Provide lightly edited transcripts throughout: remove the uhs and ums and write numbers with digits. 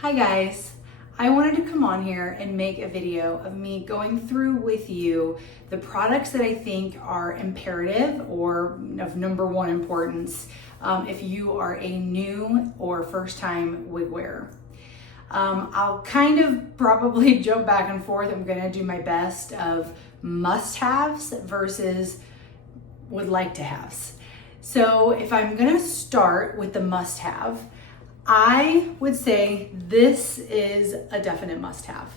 Hi guys, I wanted to come on here and make a video of me going through with you the products that I think are imperative or of number one importance if you are a new or first time wig wearer. I'll kind of probably jump back and forth. I'm gonna do my best of must-haves versus would like to haves. So if I'm gonna start with the must-have, I would say this is a definite must-have.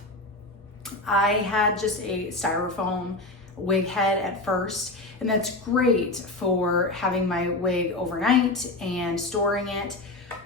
I had just a styrofoam wig head at first, and that's great for having my wig overnight and storing it.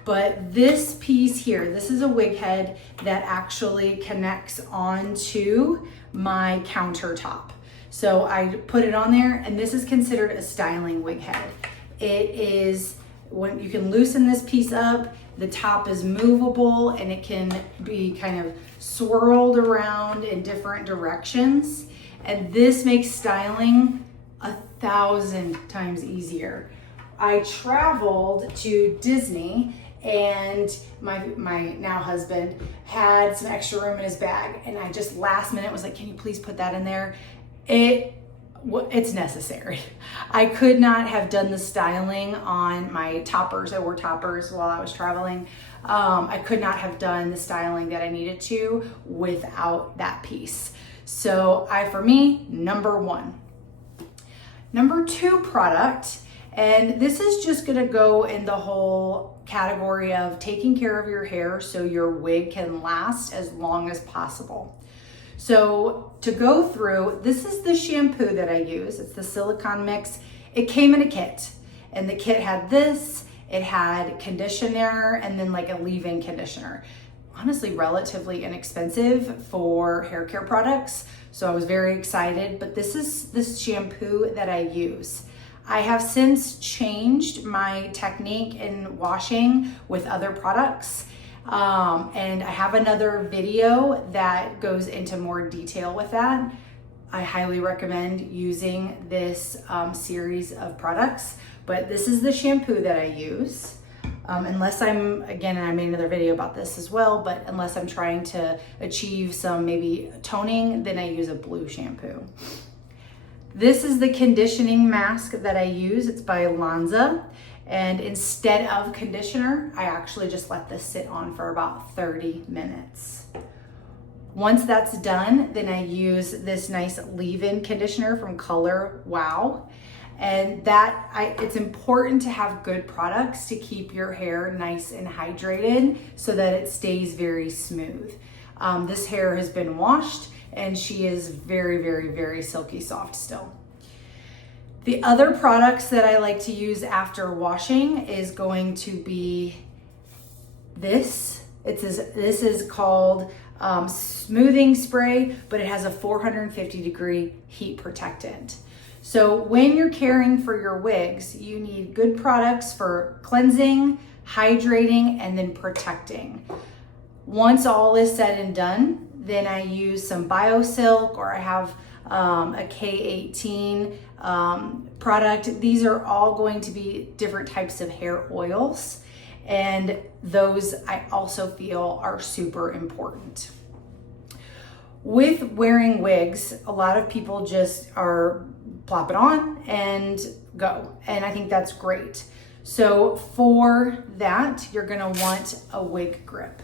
But this piece here, this is a wig head that actually connects onto my countertop. So I put it on there, and this is considered a styling wig head. It is, when you can loosen this piece up, the top is movable and it can be kind of swirled around in different directions. And this makes styling 1,000 times easier. I traveled to Disney and my now husband had some extra room in his bag, and I just last minute was like, can you please put that in there? It's necessary. I could not have done the styling on my toppers. I wore toppers while I was traveling. I could not have done the styling that I needed to without that piece. So for me, number one. Number two product, and this is just gonna go in the whole category of taking care of your hair so your wig can last as long as possible. So to go through, this is the shampoo that I use. It's the silicone mix. It came in a kit, and the kit had this, it had conditioner, and then like a leave-in conditioner. Honestly, relatively inexpensive for hair care products. So I was very excited, but this is this shampoo that I use. I have since changed my technique in washing with other products. And I have another video that goes into more detail with that. I highly recommend using this series of products, but this is the shampoo that I use. Unless I'm, again, and I made another video about this as well, but unless I'm trying to achieve some maybe toning, then I use a blue shampoo. This is the conditioning mask that I use. It's by Lanza. And instead of conditioner, I actually just let this sit on for about 30 minutes. Once that's done, then I use this nice leave-in conditioner from Color Wow. And it's important to have good products to keep your hair nice and hydrated so that it stays very smooth. This hair has been washed and she is very, very, very silky soft still. The other products that I like to use after washing is going to be this. This is called smoothing spray, but it has a 450-degree heat protectant. So when you're caring for your wigs, you need good products for cleansing, hydrating, and then protecting. Once all is said and done, then I use some BioSilk, or I have a K18 product. These are all going to be different types of hair oils, and those I also feel are super important. With wearing wigs, a lot of people just plop it on and go, and I think that's great. So for that, you're gonna want a wig grip.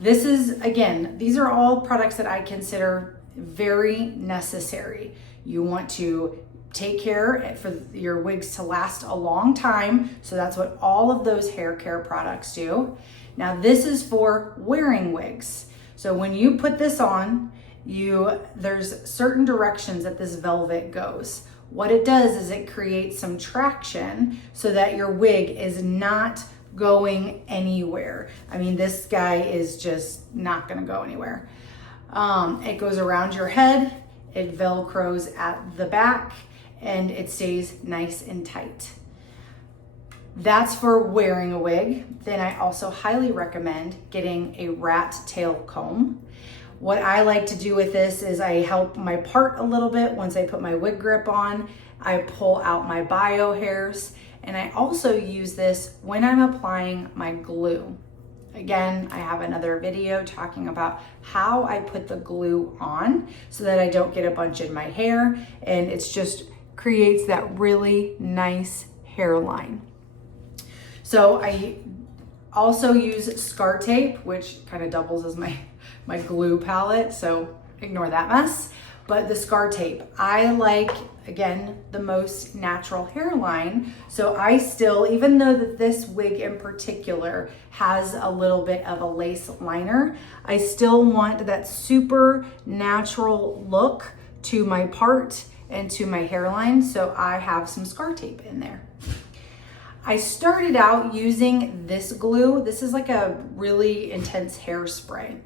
This is, again, these are all products that I consider very necessary. You want to take care for your wigs to last a long time. So that's what all of those hair care products do. Now this is for wearing wigs. So when you put this on, there's certain directions that this velvet goes. What it does is it creates some traction so that your wig is not going anywhere. I mean, this guy is just not gonna go anywhere. It goes around your head, it velcros at the back, and it stays nice and tight. That's for wearing a wig. Then I also highly recommend getting a rat tail comb. What I like to do with this is I help my part a little bit. Once I put my wig grip on, I pull out my bio hairs, and I also use this when I'm applying my glue. Again, I have another video talking about how I put the glue on so that I don't get a bunch in my hair, and it's just creates that really nice hairline. So I also use scar tape, which kind of doubles as my glue palette, so ignore that mess. But the scar tape, I like, again, the most natural hairline. So I still, even though that this wig in particular has a little bit of a lace liner, I still want that super natural look to my part and to my hairline. So I have some scar tape in there. I started out using this glue. This is like a really intense hairspray.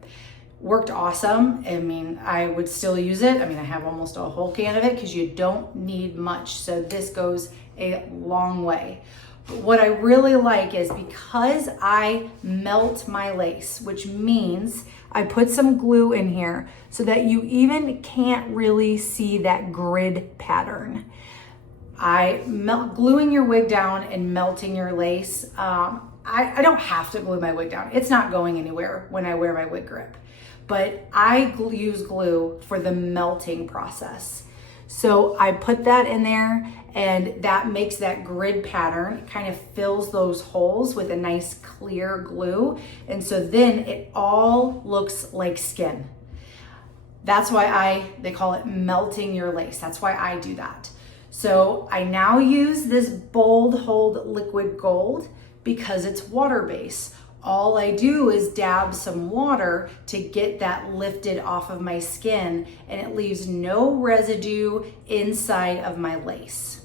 Worked awesome. I mean, I would still use it. I mean, I have almost a whole can of it because you don't need much. So this goes a long way. But what I really like is because I melt my lace, which means I put some glue in here so that you even can't really see that grid pattern. Gluing your wig down and melting your lace, I don't have to glue my wig down. It's not going anywhere when I wear my wig grip. But I use glue for the melting process. So I put that in there, and that makes that grid pattern. It kind of fills those holes with a nice clear glue. And so then it all looks like skin. That's why they call it melting your lace. That's why I do that. So I now use this Bold Hold Liquid Gold because it's water-based. All I do is dab some water to get that lifted off of my skin, and it leaves no residue inside of my lace.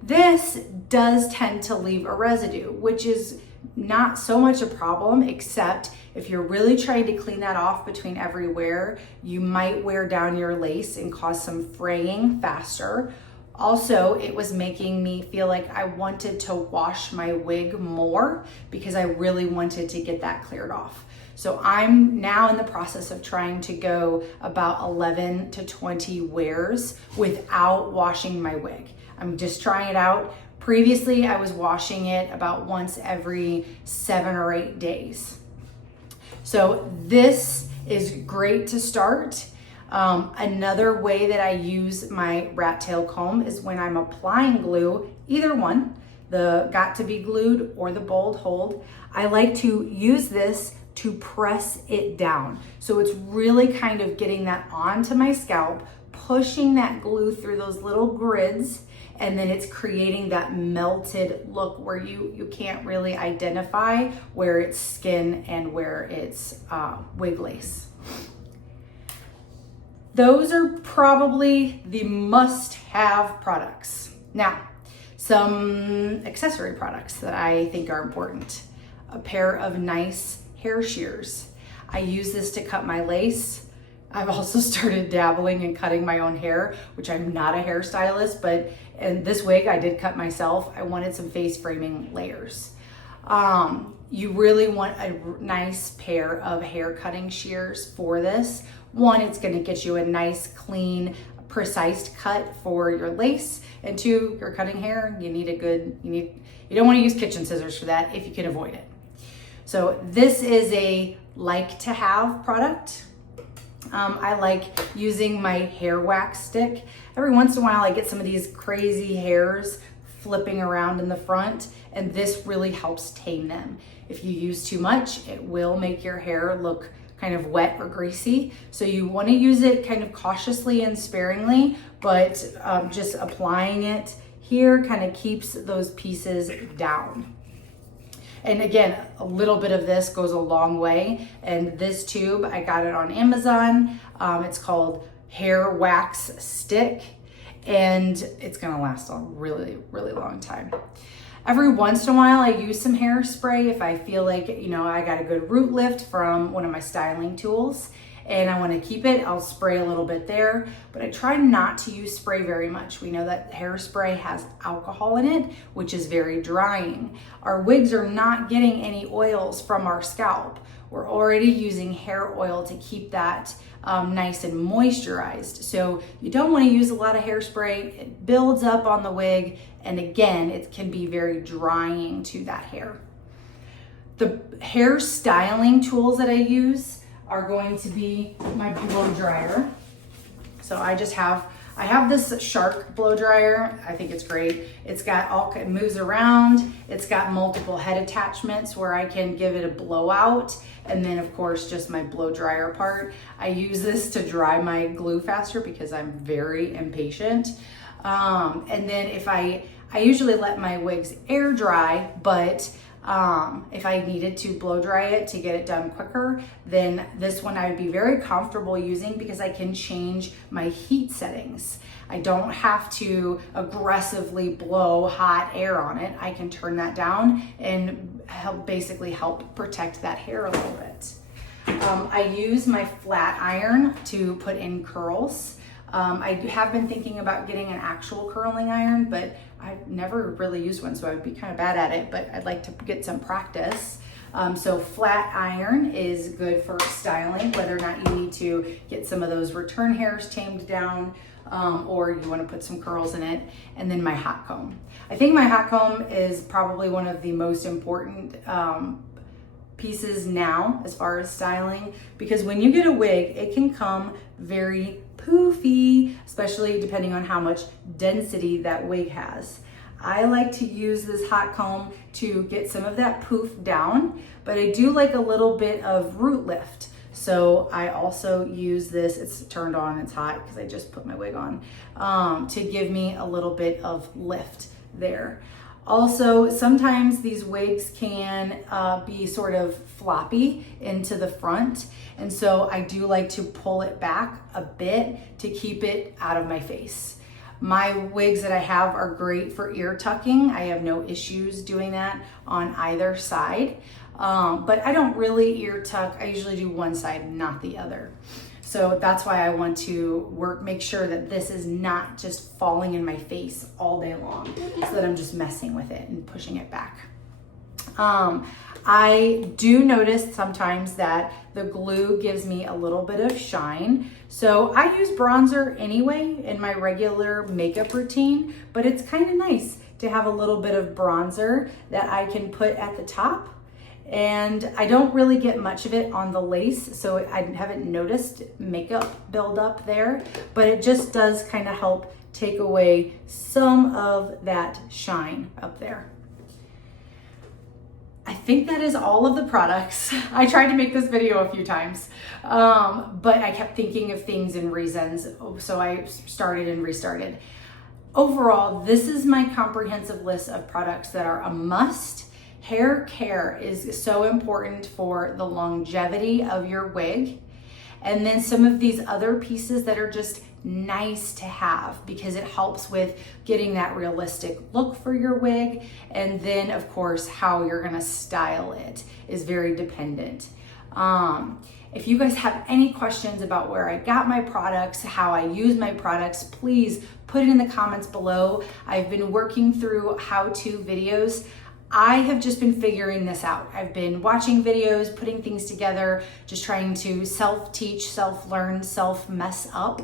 This does tend to leave a residue, which is not so much a problem, except if you're really trying to clean that off between every wear, you might wear down your lace and cause some fraying faster. Also, it was making me feel like I wanted to wash my wig more because I really wanted to get that cleared off. So I'm now in the process of trying to go about 11 to 20 wears without washing my wig. I'm just trying it out. Previously, I was washing it about once every 7 or 8 days. So this is great to start. Another way that I use my rat tail comb is when I'm applying glue, either one, the Got to Be Glued or the Bold Hold. I like to use this to press it down. So it's really kind of getting that onto my scalp, pushing that glue through those little grids, and then it's creating that melted look where you can't really identify where it's skin and where it's wig lace. Those are probably the must-have products. Now, some accessory products that I think are important. A pair of nice hair shears. I use this to cut my lace. I've also started dabbling in cutting my own hair, which I'm not a hairstylist, but in this wig I did cut myself. I wanted some face framing layers. You really want a nice pair of hair cutting shears for this. One, it's gonna get you a nice, clean, precise cut for your lace. And two, you're cutting hair, you don't wanna use kitchen scissors for that if you can avoid it. So this is a like to have product. I like using my hair wax stick. Every once in a while I get some of these crazy hairs flipping around in the front, and this really helps tame them. If you use too much, it will make your hair look kind of wet or greasy. So you want to use it kind of cautiously and sparingly, but just applying it here kind of keeps those pieces down. And again, a little bit of this goes a long way. And this tube, I got it on Amazon. It's called Hair Wax Stick, and it's gonna last a really, really long time. Every once in a while, I use some hairspray if I feel like, I got a good root lift from one of my styling tools and I want to keep it. I'll spray a little bit there, but I try not to use spray very much. We know that hairspray has alcohol in it, which is very drying. Our wigs are not getting any oils from our scalp. We're already using hair oil to keep that nice and moisturized. So you don't want to use a lot of hairspray. It builds up on the wig, and again, it can be very drying to that hair. The hair styling tools that I use are going to be my blow dryer. So I have this Shark blow dryer. I think it's great. It's got it moves around. It's got multiple head attachments where I can give it a blowout. And then of course, just my blow dryer part. I use this to dry my glue faster because I'm very impatient. And then I usually let my wigs air dry, but if I needed to blow dry it to get it done quicker, then this one I would be very comfortable using because I can change my heat settings. I don't have to aggressively blow hot air on it. I can turn that down and basically help protect that hair a little bit. I use my flat iron to put in curls. I have been thinking about getting an actual curling iron, but I've never really used one, so I would be kind of bad at it, but I'd like to get some practice. So flat iron is good for styling, whether or not you need to get some of those return hairs tamed down, or you want to put some curls in it. And then my hot comb. I think my hot comb is probably one of the most important pieces now as far as styling, because when you get a wig, it can come very poofy, especially depending on how much density that wig has. I like to use this hot comb to get some of that poof down, but I do like a little bit of root lift. So I also use this, it's turned on, it's hot because I just put my wig on, to give me a little bit of lift there. Also, sometimes these wigs can be sort of floppy into the front. And so I do like to pull it back a bit to keep it out of my face. My wigs that I have are great for ear tucking. I have no issues doing that on either side. But I don't really ear tuck. I usually do one side, not the other. So that's why I want to make sure that this is not just falling in my face all day long, so that I'm just messing with it and pushing it back. I do notice sometimes that the glue gives me a little bit of shine. So I use bronzer anyway in my regular makeup routine, but it's kind of nice to have a little bit of bronzer that I can put at the top. And I don't really get much of it on the lace, so I haven't noticed makeup buildup there, but it just does kind of help take away some of that shine up there. I think that is all of the products. I tried to make this video a few times, but I kept thinking of things and reasons, so I started and restarted. Overall, this is my comprehensive list of products that are a must. Hair care is so important for the longevity of your wig. And then some of these other pieces that are just nice to have because it helps with getting that realistic look for your wig. And then of course, how you're gonna style it is very dependent. If you guys have any questions about where I got my products, how I use my products, please put it in the comments below. I've been working through how-to videos. I have just been figuring this out. I've been watching videos, putting things together, just trying to self-teach, self-learn, self-mess up.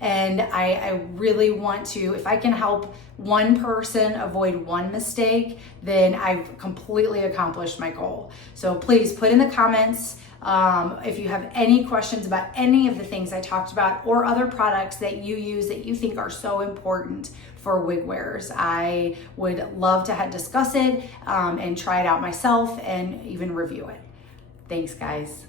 And I really want to, if I can help one person avoid one mistake, then I've completely accomplished my goal. So please put in the comments if you have any questions about any of the things I talked about or other products that you use that you think are so important for wig wearers. I would love to discuss it and try it out myself and even review it. Thanks, guys.